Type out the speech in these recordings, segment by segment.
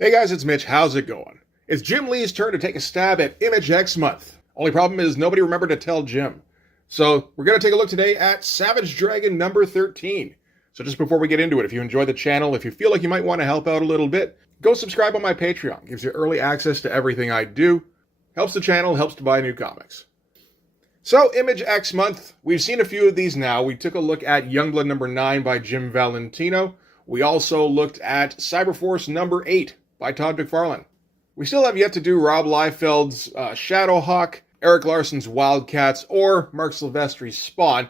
Hey guys, it's Mitch. How's it going? It's Jim Lee's turn to take a stab at Image X Month. Only problem is nobody remembered to tell Jim. So we're going to take a look today at Savage Dragon number 13. So just before we get into it, if you enjoy the channel, if you feel like you might want to help out a little bit, go subscribe on my Patreon. Gives you early access to everything I do. Helps the channel, helps to buy new comics. So Image X Month, we've seen a few of these now. We took a look at Youngblood number 9 by Jim Valentino. We also looked at Cyberforce number 8 by Todd McFarlane. We still have yet to do Rob Liefeld's Shadowhawk, Eric Larson's Wildcats, or Mark Silvestri's Spawn,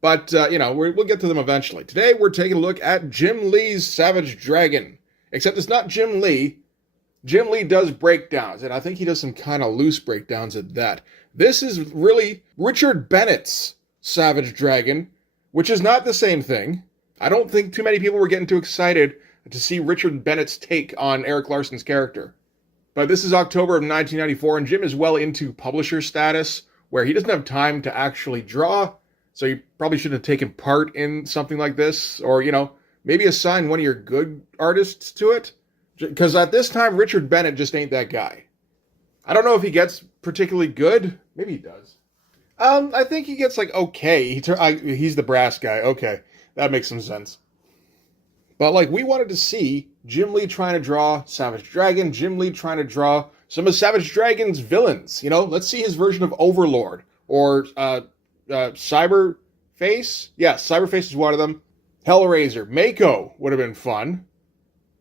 but, we'll get to them eventually. Today, we're taking a look at Jim Lee's Savage Dragon. Except it's not Jim Lee. Jim Lee does breakdowns, and I think he does some kind of loose breakdowns at that. This is really Richard Bennett's Savage Dragon, which is not the same thing. I don't think too many people were getting too excited to see Richard Bennett's take on Eric Larson's character. But this is October of 1994, and Jim is well into publisher status, where he doesn't have time to actually draw, so you probably shouldn't have taken part in something like this, or, maybe assign one of your good artists to it. Because at this time, Richard Bennett just ain't that guy. I don't know if he gets particularly good. Maybe he does. I think he gets, okay. He's the brass guy. Okay, that makes some sense. But, we wanted to see Jim Lee trying to draw Savage Dragon, Jim Lee trying to draw some of Savage Dragon's villains. Let's see his version of Overlord, or Cyberface. Yeah, Cyberface is one of them. Hellraiser. Mako would have been fun.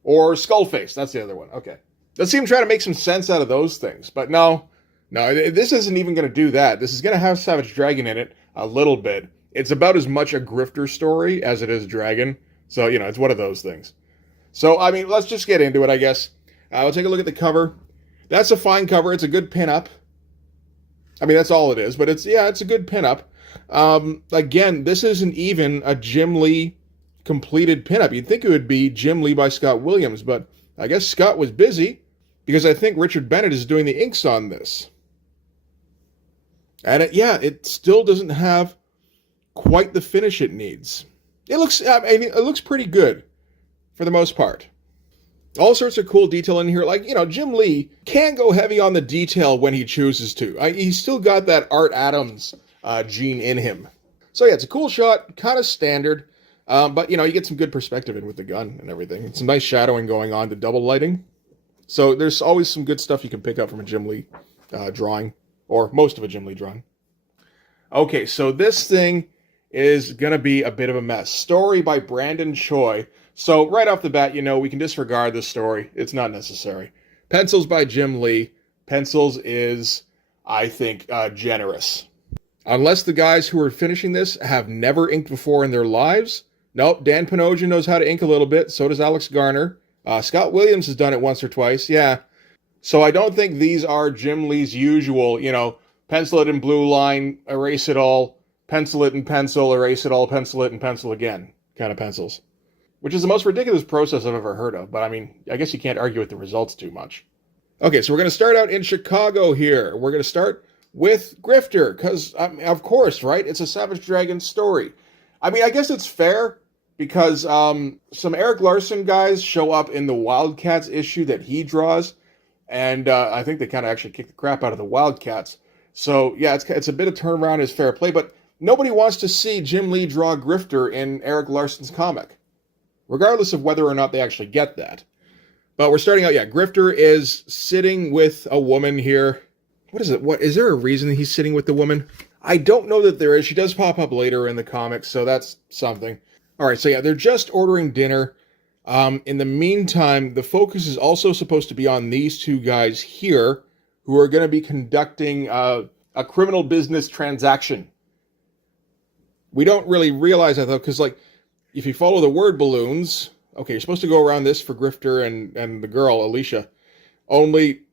Or Skullface, that's the other one. Okay. Let's see him try to make some sense out of those things. But no, this isn't even going to do that. This is going to have Savage Dragon in it a little bit. It's about as much a Grifter story as it is Dragon. So, it's one of those things. So, let's just get into it, I guess. We'll take a look at the cover. That's a fine cover. It's a good pinup. That's all it is. But it's a good pinup. Again, this isn't even a Jim Lee completed pinup. You'd think it would be Jim Lee by Scott Williams, but I guess Scott was busy because I think Richard Bennett is doing the inks on this. And it still doesn't have quite the finish it needs. It looks pretty good for the most part. All sorts of cool detail in here. Jim Lee can go heavy on the detail when he chooses to. He's still got that Art Adams gene in him. So it's a cool shot, kind of standard. But, you get some good perspective in with the gun and everything. It's some nice shadowing going on, the double lighting. So there's always some good stuff you can pick up from a Jim Lee drawing, or most of a Jim Lee drawing. Okay, so this thing is going to be a bit of a mess. Story by Brandon Choi. So right off the bat, we can disregard this story. It's not necessary. Pencils by Jim Lee. Pencils is, I think, generous. Unless the guys who are finishing this have never inked before in their lives. Nope, Dan Panosian knows how to ink a little bit. So does Alex Garner. Scott Williams has done it once or twice. Yeah. So I don't think these are Jim Lee's usual, pencil it in blue line, erase it all, pencil it in pencil, erase it all, pencil it and pencil again kind of pencils. Which is the most ridiculous process I've ever heard of. But I guess you can't argue with the results too much. Okay, so we're going to start out in Chicago here. We're going to start with Grifter, because, of course, right? It's a Savage Dragon story. I guess it's fair, because some Eric Larson guys show up in the Wildcats issue that he draws, and I think they kind of actually kick the crap out of the Wildcats. So, it's a bit of turnaround is fair play, but nobody wants to see Jim Lee draw Grifter in Eric Larson's comic, regardless of whether or not they actually get that. But we're starting out, Grifter is sitting with a woman here. What is it? Is there a reason he's sitting with the woman? I don't know that there is. She does pop up later in the comics, so that's something. All right, so they're just ordering dinner. In the meantime, the focus is also supposed to be on these two guys here, who are going to be conducting a criminal business transaction. We don't really realize that, though, because, if you follow the word balloons, okay, you're supposed to go around this for Grifter and the girl, Alicia. Only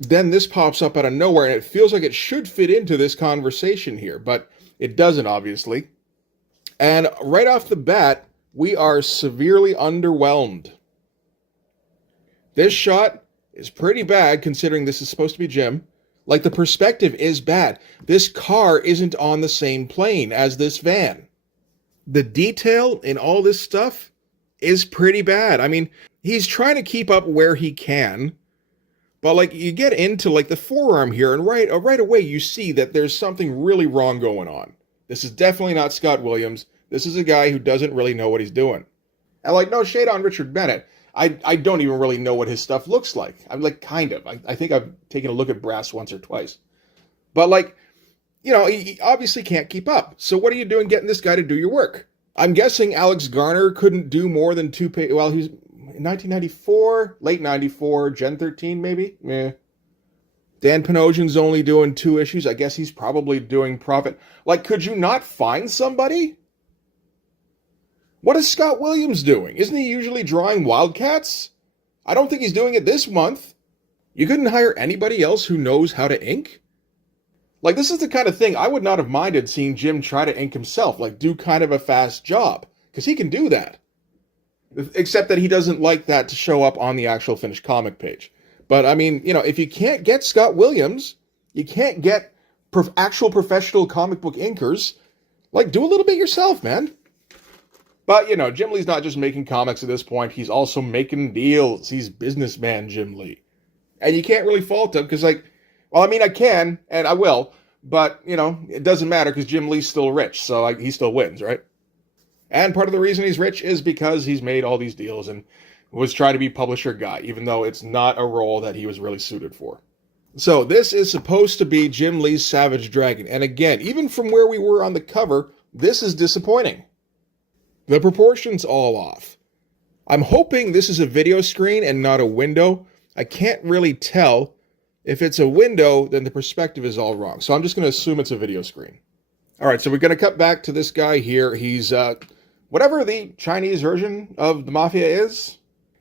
then this pops up out of nowhere, and it feels like it should fit into this conversation here, but it doesn't, obviously. And right off the bat, we are severely underwhelmed. This shot is pretty bad, considering this is supposed to be Jim. The perspective is bad. This car isn't on the same plane as this van. The detail in all this stuff is pretty bad. he's trying to keep up where he can, but like you get into like the forearm here, and right away you see that there's something really wrong going on. This is definitely not Scott Williams. This is a guy who doesn't really know what he's doing. And like, no shade on Richard Bennett. I don't even really know what his stuff looks like. I'm like, kind of. I think I've taken a look at brass once or twice. But like, you know, he obviously can't keep up. So what are you doing getting this guy to do your work? I'm guessing Alex Garner couldn't do more than two pages. Well, he's in 1994, late 94, Gen 13 maybe? Yeah. Dan Panosian's only doing 2 issues. I guess he's probably doing profit. Like, could you not find somebody? What is Scott Williams doing? Isn't he usually drawing Wildcats? I don't think he's doing it this month. You couldn't hire anybody else who knows how to ink? Like, this is the kind of thing I would not have minded seeing Jim try to ink himself, like do kind of a fast job, because he can do that. Except that he doesn't like that to show up on the actual finished comic page. But, I mean, you know, if you can't get Scott Williams, you can't get actual professional comic book inkers, like, do a little bit yourself, man. But, you know, Jim Lee's not just making comics at this point. He's also making deals. He's businessman Jim Lee. And you can't really fault him because, like, well, I mean, I can, and I will. But, you know, it doesn't matter because Jim Lee's still rich. So, like, he still wins, right? And part of the reason he's rich is because he's made all these deals and was trying to be publisher guy, even though it's not a role that he was really suited for. So, this is supposed to be Jim Lee's Savage Dragon. And again, even from where we were on the cover, this is disappointing. The proportion's all off. I'm hoping this is a video screen and not a window. I can't really tell. If it's a window, then the perspective is all wrong. So I'm just going to assume it's a video screen. All right, so we're going to cut back to this guy here. He's whatever the Chinese version of the Mafia is.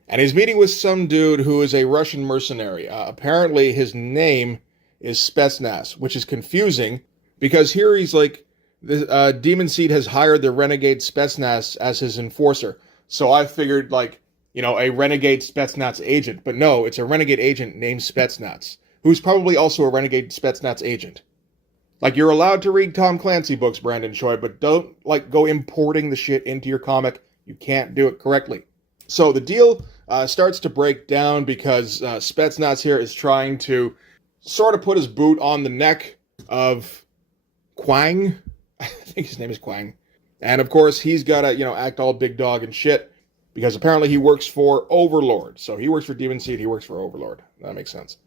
And he's meeting with some dude who is a Russian mercenary. Apparently his name is Spetsnaz, which is confusing because here he's like, the Demon Seed has hired the renegade Spetsnaz as his enforcer. So I figured, like, you know, a renegade Spetsnaz agent. But no, it's a renegade agent named Spetsnaz, who's probably also a renegade Spetsnaz agent. Like, you're allowed to read Tom Clancy books, Brandon Choi, but don't, like, go importing the shit into your comic. You can't do it correctly. So the deal starts to break down because Spetsnaz here is trying to sort of put his boot on the neck of Kwang. I think his name is Kwang. And of course, he's got to, you know, act all big dog and shit because apparently he works for Overlord. So he works for Demon Seed, he works for Overlord. That makes sense.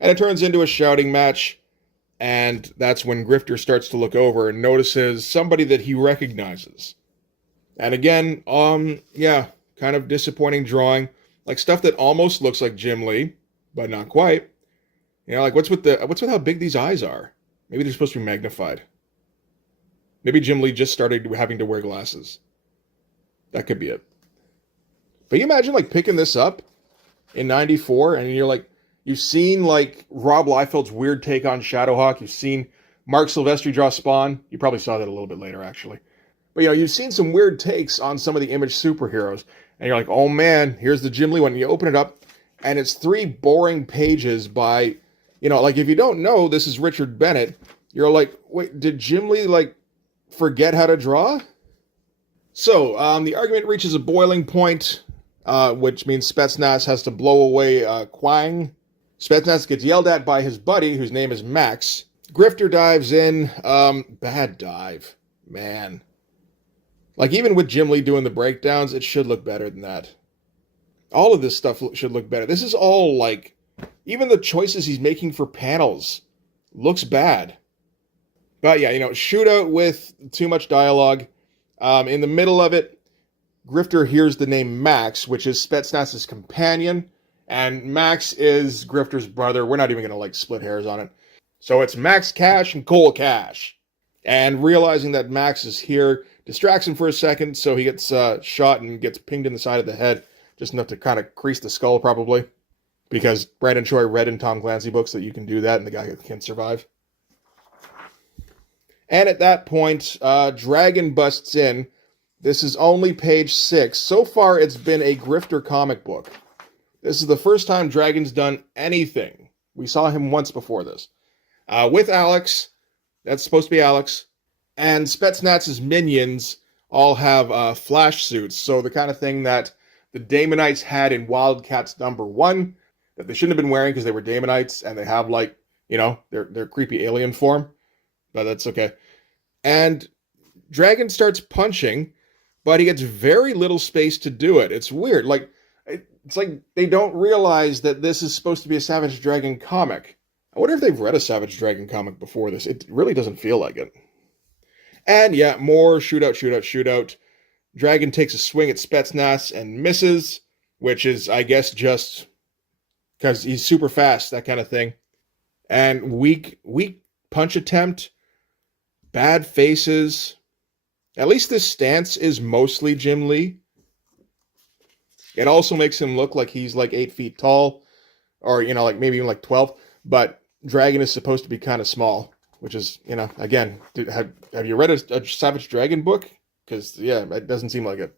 And it turns into a shouting match. And that's when Grifter starts to look over and notices somebody that he recognizes. And again, yeah, kind of disappointing drawing. Like stuff that almost looks like Jim Lee, but not quite. You know, like what's with how big these eyes are? Maybe they're supposed to be magnified. Maybe Jim Lee just started having to wear glasses. That could be it. But you imagine like picking this up in 94 and you're like, you've seen like Rob Liefeld's weird take on Shadowhawk. You've seen Mark Silvestri draw Spawn. You probably saw that a little bit later actually. But you know, you've seen some weird takes on some of the Image superheroes. And you're like, oh man, here's the Jim Lee one. And you open it up and it's 3 boring pages by, you know, like if you don't know this is Richard Bennett, you're like, wait, did Jim Lee like forget how to draw? So, the argument reaches a boiling point, which means Spetsnaz has to blow away Kwang. Spetsnaz gets yelled at by his buddy, whose name is Max. Grifter dives in. Bad dive. Man. Like, even with Jim Lee doing the breakdowns, it should look better than that. All of this stuff should look better. This is all, like, even the choices he's making for panels looks bad. But yeah, you know, shootout with too much dialogue. In the middle of it, Grifter hears the name Max, which is Spetsnaz's companion. And Max is Grifter's brother. We're not even going to, like, split hairs on it. So it's Max Cash and Cole Cash. And realizing that Max is here distracts him for a second, so he gets shot and gets pinged in the side of the head. Just enough to kind of crease the skull, probably. Because Brandon Choi read in Tom Clancy books that you can do that and the guy can survive. And at that point, Dragon busts in. This is only page 6. So far, it's been a Grifter comic book. This is the first time Dragon's done anything. We saw him once before this. With Alex. That's supposed to be Alex. And Spetsnaz's minions all have flash suits. So the kind of thing that the Damonites had in Wildcats #1 that they shouldn't have been wearing because they were Damonites and they have like, their creepy alien form. But that's okay. And Dragon starts punching, but he gets very little space to do it. It's weird. It's like they don't realize that this is supposed to be a Savage Dragon comic. I wonder if they've read a Savage Dragon comic before this. It really doesn't feel like it. And yeah, more shootout. Dragon takes a swing at Spetsnaz and misses, which is, I guess, just because he's super fast, that kind of thing. And weak punch attempt, bad faces. At least this stance is mostly Jim Lee. It also makes him look like he's like 8 feet tall, or, like maybe even like 12. But Dragon is supposed to be kind of small, which is, again, have you read a Savage Dragon book? Because, yeah, it doesn't seem like it.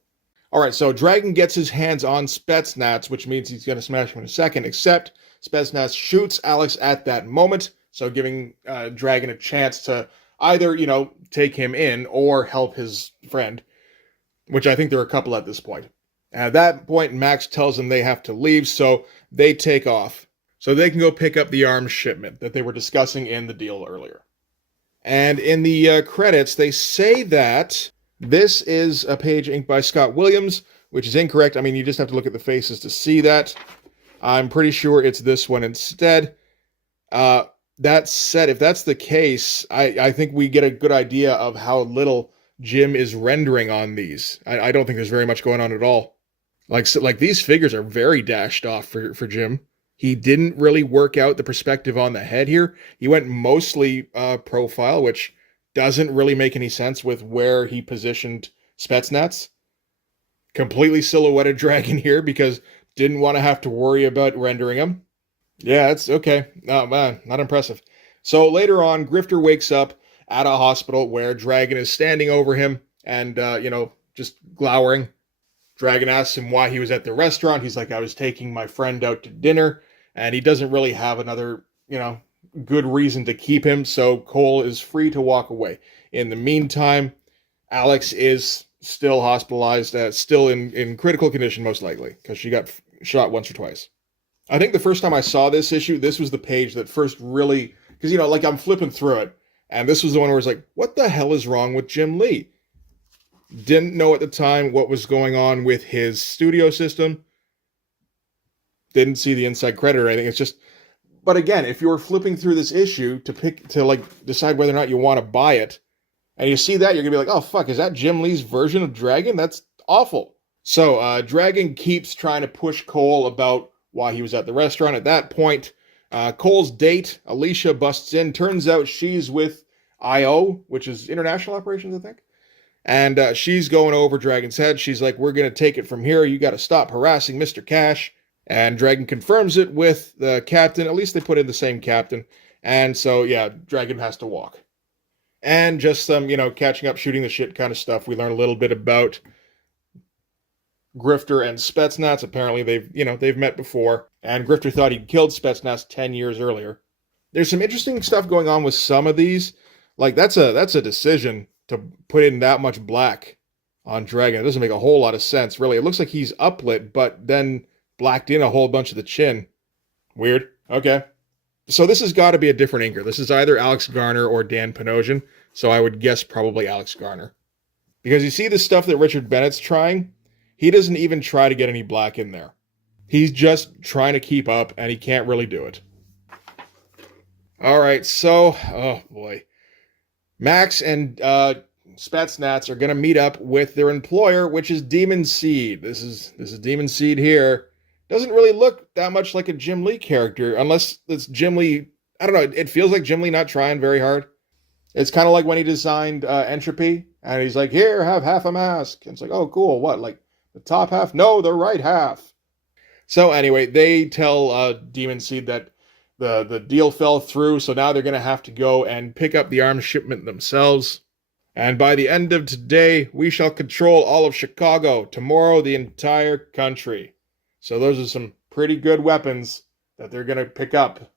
All right, so Dragon gets his hands on Spetsnaz, which means he's going to smash him in a second, except Spetsnaz shoots Alex at that moment, so giving Dragon a chance to either, take him in or help his friend, which I think there are a couple at this point. At that point, Max tells them they have to leave, so they take off, so they can go pick up the arms shipment that they were discussing in the deal earlier. And in the credits, they say that this is a page inked by Scott Williams, which is incorrect. I mean, you just have to look at the faces to see that. I'm pretty sure it's this one instead. That said, if that's the case, I think we get a good idea of how little Jim is rendering on these. I don't think there's very much going on at all. Like these figures are very dashed off for Jim. He didn't really work out the perspective on the head here. He went mostly profile, which doesn't really make any sense with where he positioned Spetsnaz. Completely silhouetted Dragon here because didn't want to have to worry about rendering him. Yeah, it's okay. Oh, man, not impressive. So later on, Grifter wakes up at a hospital where Dragon is standing over him and, just glowering. Dragon asks him why he was at the restaurant. He's like, I was taking my friend out to dinner. And he doesn't really have another, good reason to keep him, so Cole is free to walk away. In the meantime, Alex is still hospitalized, still in critical condition, most likely, because she got shot once or twice. I think the first time I saw this issue, this was the page that first really, because, I'm flipping through it, and this was the one where it's like, what the hell is wrong with Jim Lee? Didn't know at the time what was going on with his studio system. Didn't see the inside credit or anything. It's just, but again, if you're flipping through this issue to decide whether or not you want to buy it, and you see that, you're gonna be like, oh fuck, is that Jim Lee's version of Dragon? That's awful. So Dragon keeps trying to push Cole about why he was at the restaurant. At that point, Cole's date, Alicia, busts in. Turns out she's with IO, which is International Operations, I think. And she's going over Dragon's head. She's like, we're gonna take it from here. You gotta stop harassing Mr. Cash. And Dragon confirms it with the captain. At least they put in the same captain. And so, yeah, Dragon has to walk. And just some, catching up, shooting the shit kind of stuff. We learn a little bit about Grifter and Spetsnaz. Apparently they've met before. And Grifter thought he'd killed Spetsnaz 10 years earlier. There's some interesting stuff going on with some of these. Like, that's a decision to put in that much black on Dragon. It doesn't make a whole lot of sense, really. It looks like he's uplit, but then blacked in a whole bunch of the chin. Weird. Okay. So this has got to be a different inker. This is either Alex Garner or Dan Panosian. So I would guess probably Alex Garner. Because you see the stuff that Richard Bennett's trying, he doesn't even try to get any black in there. He's just trying to keep up, and he can't really do it. All right, so, oh boy. Max and Spetsnaz are going to meet up with their employer, which is Demon Seed. This is Demon Seed here. Doesn't really look that much like a Jim Lee character, unless it's Jim Lee. I don't know. It feels like Jim Lee not trying very hard. It's kind of like when he designed Entropy, and he's like, here, have half a mask. And it's like, oh, cool. What, like the top half? No, the right half. So anyway, they tell Demon Seed that the deal fell through, so now they're going to have to go and pick up the arms shipment themselves. And by the end of today, we shall control all of Chicago. Tomorrow, the entire country. So those are some pretty good weapons that they're going to pick up.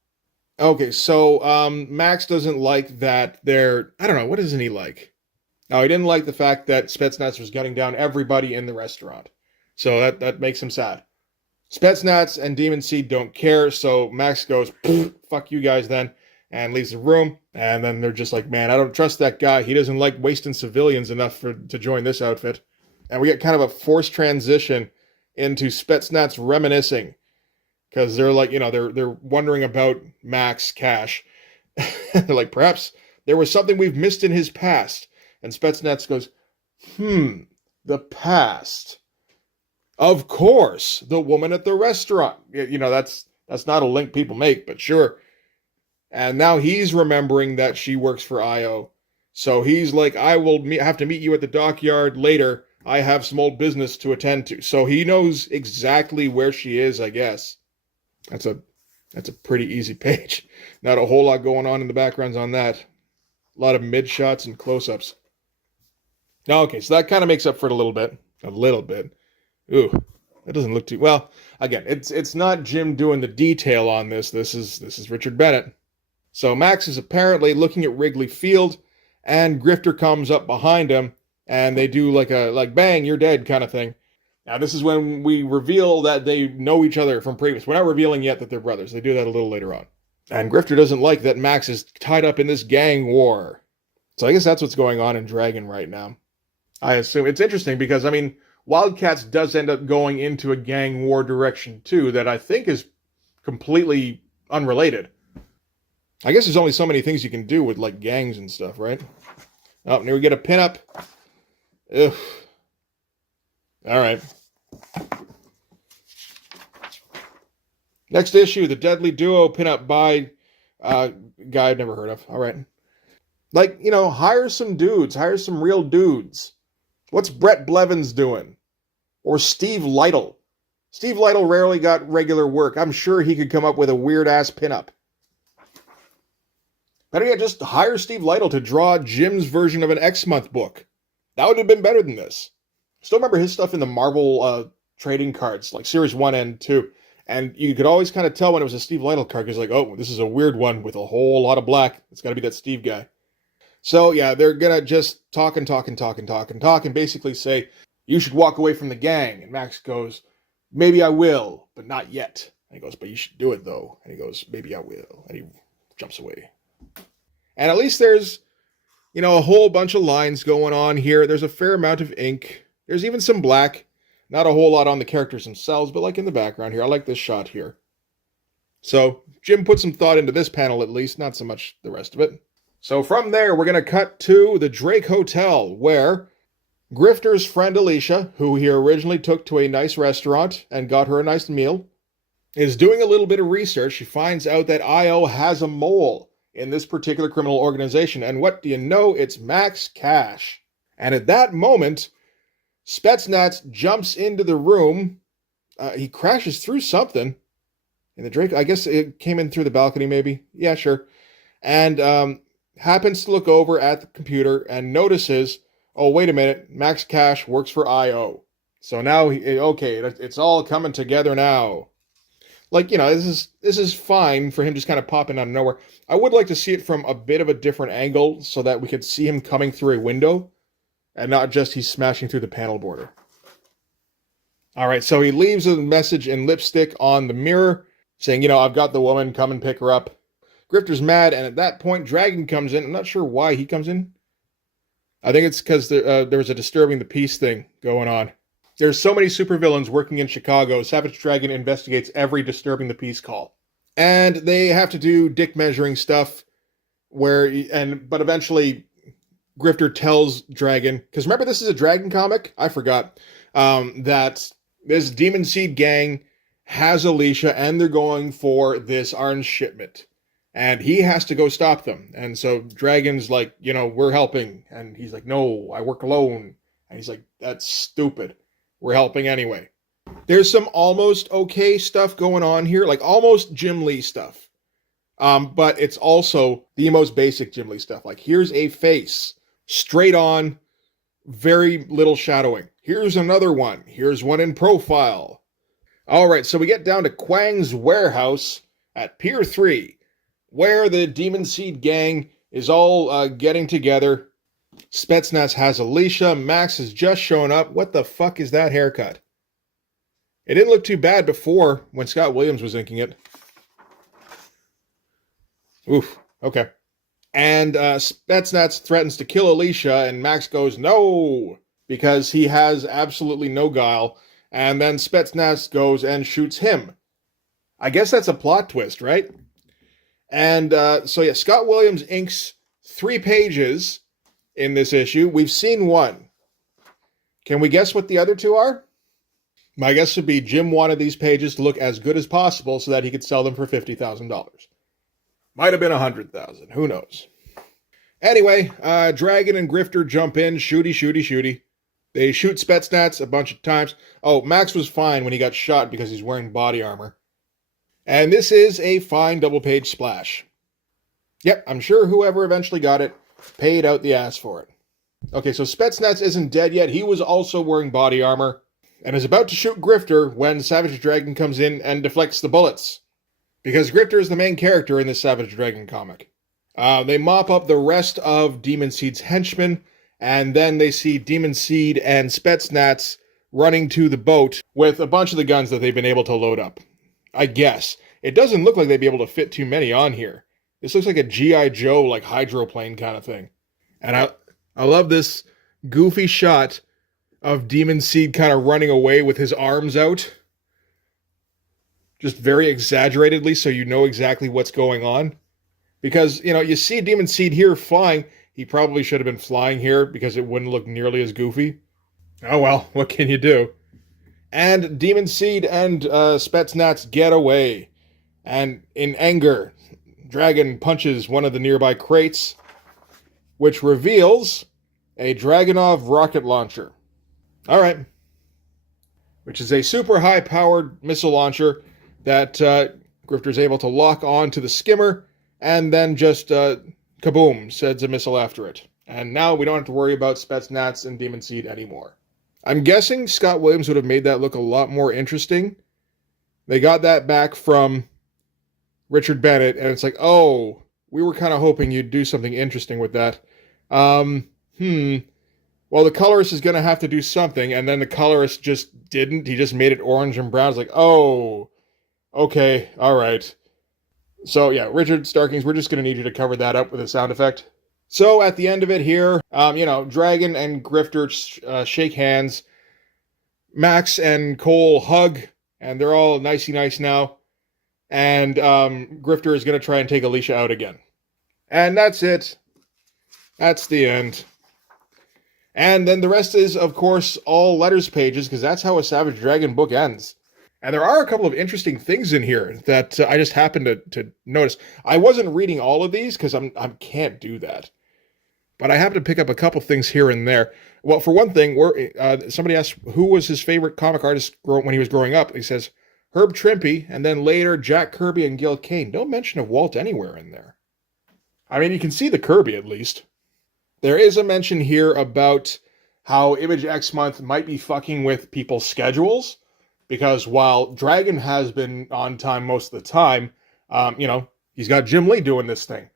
Okay, so Max doesn't like that I don't know, what doesn't he like? No, he didn't like the fact that Spetsnaz was gunning down everybody in the restaurant. So that makes him sad. Spetsnaz and Demon Seed don't care, so Max goes, fuck you guys then, and leaves the room. And then they're just like, man, I don't trust that guy. He doesn't like wasting civilians enough to join this outfit. And we get kind of a forced transition into Spetsnaz reminiscing, because they're like, they're wondering about Max Cash. They're like, perhaps there was something we've missed in his past. And Spetsnaz goes, the past. Of course, the woman at the restaurant. That's not a link people make, but sure. And now he's remembering that she works for IO. So he's like, I will have to meet you at the dockyard later. I have some old business to attend to. So he knows exactly where she is, I guess. That's a pretty easy page. Not a whole lot going on in the backgrounds on that. A lot of mid shots and close-ups. Okay, so that kind of makes up for it a little bit. A little bit. Ooh, that doesn't look too well. Again, it's not Jim doing the detail on this. This is Richard Bennett. So Max is apparently looking at Wrigley Field, and Grifter comes up behind him, and they do like bang, you're dead kind of thing. Now this is when we reveal that they know each other from previous. We're not revealing yet that they're brothers. They do that a little later on. And Grifter doesn't like that Max is tied up in this gang war. So I guess that's what's going on in Dragon right now. I assume it's interesting because Wildcats does end up going into a gang war direction too that I think is completely unrelated. I guess there's only so many things you can do with like gangs and stuff, right? Oh, now we get a pinup. Ugh. All right. Next issue, the Deadly Duo pinup by guy I've never heard of. All right. Hire some dudes. Hire some real dudes. What's Brett Blevins doing? Or Steve Lytle? Steve Lytle rarely got regular work. I'm sure he could come up with a weird-ass pinup. Better yet, just hire Steve Lytle to draw Jim's version of an X-Month book. That would have been better than this. Still remember his stuff in the Marvel trading cards, like Series 1 and 2. And you could always kind of tell when it was a Steve Lytle card, because oh, this is a weird one with a whole lot of black. It's got to be that Steve guy. So, yeah, they're going to just talk and basically say, you should walk away from the gang. And Max goes, maybe I will, but not yet. And he goes, but you should do it, though. And he goes, maybe I will. And he jumps away. And at least there's, a whole bunch of lines going on here. There's a fair amount of ink. There's even some black. Not a whole lot on the characters themselves, but like in the background here. I like this shot here. So, Jim put some thought into this panel at least, not so much the rest of it. So from there, we're going to cut to the Drake Hotel, where Grifter's friend Alicia, who he originally took to a nice restaurant and got her a nice meal, is doing a little bit of research. She finds out that IO has a mole in this particular criminal organization. And what do you know? It's Max Cash. And at that moment, Spetsnaz jumps into the room. He crashes through something. And the Drake, I guess it came in through the balcony maybe. Yeah, sure. And happens to look over at the computer and notices, oh, wait a minute, Max Cash works for IO. So now, it's all coming together now. This is fine for him just kind of popping out of nowhere. I would like to see it from a bit of a different angle so that we could see him coming through a window and not just he's smashing through the panel border. All right, so he leaves a message in lipstick on the mirror saying, I've got the woman, come and pick her up. Grifter's mad, and at that point, Dragon comes in. I'm not sure why he comes in. I think it's because there was a disturbing the peace thing going on. There's so many supervillains working in Chicago, Savage Dragon investigates every disturbing the peace call. And they have to do dick measuring stuff but eventually Grifter tells Dragon, because remember this is a Dragon comic? I forgot. That this Demon Seed gang has Alicia and they're going for this orange shipment. And he has to go stop them. And so Dragon's like, we're helping. And he's like, no, I work alone. And he's like, that's stupid. We're helping anyway. There's some almost okay stuff going on here, like almost Jim Lee stuff. But it's also the most basic Jim Lee stuff. Like, here's a face, straight on, very little shadowing. Here's another one. Here's one in profile. All right, so we get down to Kwang's warehouse at Pier 3, where the Demon Seed gang is all getting together. Spetsnaz has Alicia. Max has just shown up. What the fuck is that haircut? It didn't look too bad before when Scott Williams was inking it. Oof. Okay. And Spetsnaz threatens to kill Alicia, and Max goes, no, because he has absolutely no guile. And then Spetsnaz goes and shoots him. I guess that's a plot twist, right? And so, yeah, Scott Williams inks 3 pages in this issue. We've seen 1. Can we guess what the other 2 are? My guess would be Jim wanted these pages to look as good as possible so that he could sell them for $50,000. Might have been $100,000. Who knows? Anyway, Dragon and Grifter jump in. Shooty. They shoot Spetsnaz a bunch of times. Oh, Max was fine when he got shot because he's wearing body armor. And this is a fine double-page splash. Yep, I'm sure whoever eventually got it paid out the ass for it. Okay, so Spetsnaz isn't dead yet. He was also wearing body armor and is about to shoot Grifter when Savage Dragon comes in and deflects the bullets. Because Grifter is the main character in this Savage Dragon comic. They mop up the rest of Demon Seed's henchmen, and then they see Demon Seed and Spetsnaz running to the boat with a bunch of the guns that they've been able to load up. I guess. It doesn't look like they'd be able to fit too many on here. This looks like a G.I. Joe, like, hydroplane kind of thing. And I love this goofy shot of Demon Seed kind of running away with his arms out. Just very exaggeratedly, so you know exactly what's going on. Because, you know, you see Demon Seed here flying. He probably should have been flying here because it wouldn't look nearly as goofy. Oh well, what can you do? And Demon Seed and Spetsnaz get away. And in anger, Dragon punches one of the nearby crates, which reveals a Dragunov rocket launcher. Alright. Which is a super high-powered missile launcher that Grifter's able to lock on to the skimmer, and then just, kaboom, sends a missile after it. And now we don't have to worry about Spetsnaz and Demon Seed anymore. I'm guessing Scott Williams would have made that look a lot more interesting. They got that back from Richard Bennett, and it's like, oh, we were kind of hoping you'd do something interesting with that. Well, the colorist is going to have to do something, and then the colorist just didn't. He just made it orange and brown. It's like, oh, okay, all right. So, yeah, Richard Starkings, we're just going to need you to cover that up with a sound effect. So, at the end of it here, Dragon and Grifter shake hands. Max and Cole hug, and they're all nicey nice now. And Grifter is going to try and take Alicia out again. And that's it. That's the end. And then the rest is, of course, all letters pages, because that's how a Savage Dragon book ends. And there are a couple of interesting things in here that I just happened to notice. I wasn't reading all of these, because I can't do that. But I happened to pick up a couple things here and there. Well, for one thing, somebody asked who was his favorite comic artist when he was growing up. He says, Herb Trimpe, and then later Jack Kirby and Gil Kane. No mention of Walt anywhere in there. I mean, you can see the Kirby at least. There is a mention here about how Image X Month might be fucking with people's schedules, because while Dragon has been on time most of the time, he's got Jim Lee doing this thing.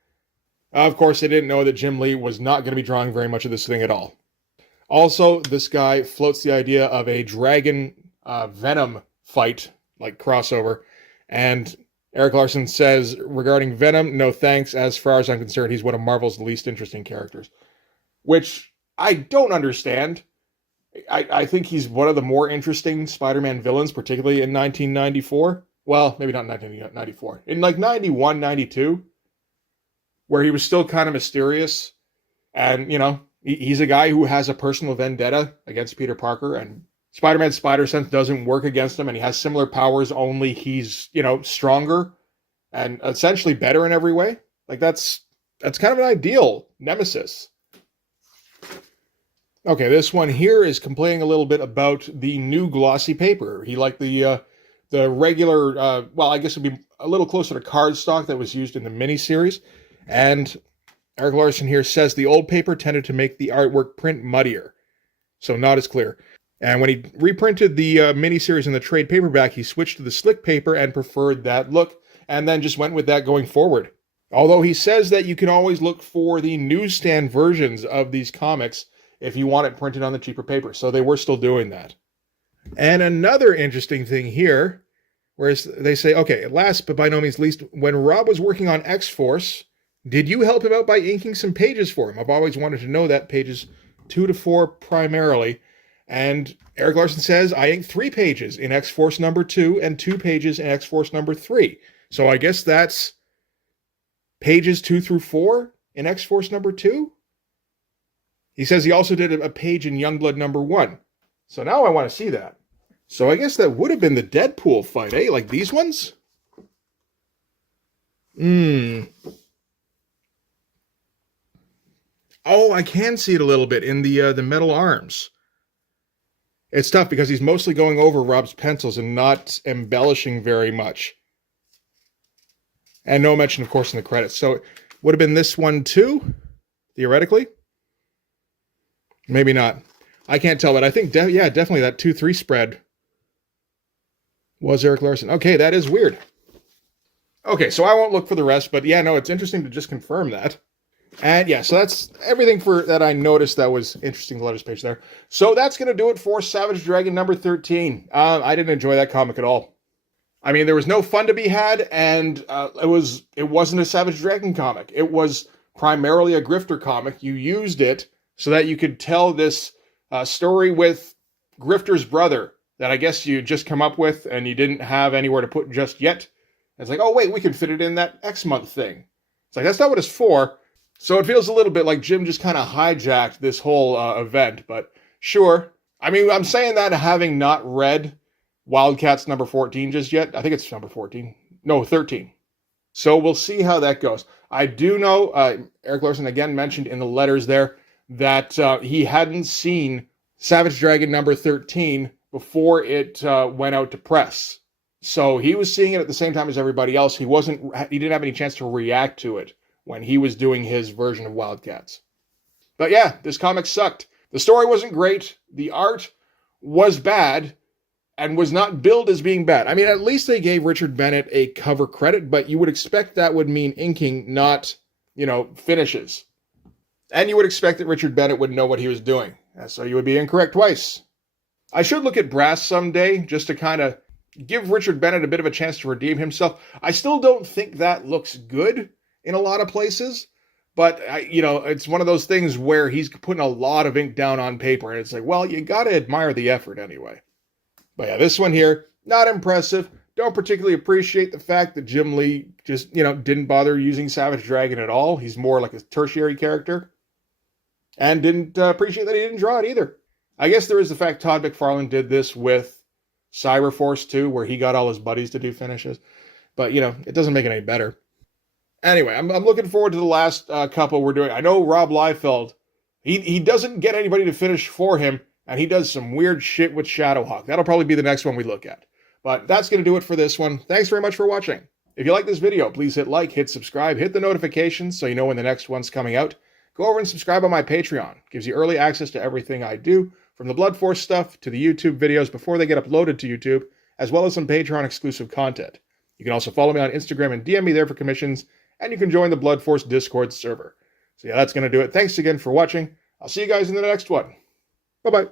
Of course, they didn't know that Jim Lee was not going to be drawing very much of this thing at all. Also, this guy floats the idea of a Dragon Venom fight, like crossover, and Eric Larson says, regarding Venom, no thanks, as far as I'm concerned, he's one of Marvel's least interesting characters. Which I don't understand. I think he's one of the more interesting Spider-Man villains, particularly in 1994. Well, maybe not 1994. In like 91, 92, where he was still kind of mysterious. And, he's a guy who has a personal vendetta against Peter Parker, and Spider-Man's spider sense doesn't work against him, and he has similar powers, only he's, stronger and essentially better in every way. Like, that's kind of an ideal nemesis. Okay, this one here is complaining a little bit about the new glossy paper. He liked the regular, I guess it'd be a little closer to cardstock that was used in the miniseries. And Eric Larson here says the old paper tended to make the artwork print muddier, so not as clear. And when he reprinted the miniseries in the trade paperback, he switched to the slick paper and preferred that look, and then just went with that going forward. Although he says that you can always look for the newsstand versions of these comics if you want it printed on the cheaper paper. So they were still doing that. And another interesting thing here, whereas they say, okay, last but by no means least, when Rob was working on X-Force, did you help him out by inking some pages for him? I've always wanted to know that, pages 2 to 4 primarily. And Eric Larson says, I inked 3 pages in X-Force number 2 and 2 pages in X-Force number 3. So I guess that's pages 2 through 4 in X-Force number 2. He says he also did a page in Youngblood number 1. So now I want to see that. So I guess that would have been the Deadpool fight, eh? Like these ones? Oh, I can see it a little bit in the metal arms. It's tough because he's mostly going over Rob's pencils and not embellishing very much. And no mention, of course, in the credits. So it would have been this one too, theoretically. Maybe not. I can't tell, but I think, yeah, definitely that 2-3 spread was Eric Larson. Okay, that is weird. Okay, so I won't look for the rest, but yeah, no, it's interesting to just confirm that. And yeah, so that's everything for that I noticed that was interesting, the letters page there. So that's going to do it for Savage Dragon number 13. I didn't enjoy that comic at all. I mean, there was no fun to be had, and it wasn't a Savage Dragon comic. It was primarily a Grifter comic. You used it so that you could tell this story with Grifter's brother that I guess you just come up with and you didn't have anywhere to put just yet. It's like, oh wait, we can fit it in that X month thing. It's like, that's not what it's for. So it feels a little bit like Jim just kind of hijacked this whole event, but sure. I mean, I'm saying that having not read Wildcats number 14 just yet. I think it's number 14. No, 13. So we'll see how that goes. I do know, Eric Larson again mentioned in the letters there that he hadn't seen Savage Dragon number 13 before it went out to press. So he was seeing it at the same time as everybody else. He didn't have any chance to react to it when he was doing his version of Wildcats. But yeah, this comic sucked. The story wasn't great. The art was bad and was not billed as being bad. I mean, at least they gave Richard Bennett a cover credit, but you would expect that would mean inking, not, finishes. And you would expect that Richard Bennett would know what he was doing. So you would be incorrect twice. I should look at Brass someday just to kind of give Richard Bennett a bit of a chance to redeem himself. I still don't think that looks good in a lot of places, but it's one of those things where he's putting a lot of ink down on paper, and it's like, well, you got to admire the effort anyway. But yeah, this one here, not impressive. Don't particularly appreciate the fact that Jim Lee just, didn't bother using Savage Dragon at all. He's more like a tertiary character. And didn't appreciate that he didn't draw it either. I guess there is the fact Todd McFarlane did this with Cyberforce too, where he got all his buddies to do finishes. But, it doesn't make it any better. Anyway, I'm looking forward to the last couple we're doing. I know Rob Liefeld, he doesn't get anybody to finish for him, and he does some weird shit with Shadowhawk. That'll probably be the next one we look at. But that's going to do it for this one. Thanks very much for watching. If you like this video, please hit like, hit subscribe, hit the notifications so you know when the next one's coming out. Go over and subscribe on my Patreon. It gives you early access to everything I do, from the Blood Force stuff to the YouTube videos before they get uploaded to YouTube, as well as some Patreon exclusive content. You can also follow me on Instagram and DM me there for commissions, and you can join the Blood Force Discord server. So yeah, that's going to do it. Thanks again for watching. I'll see you guys in the next one. Bye-bye.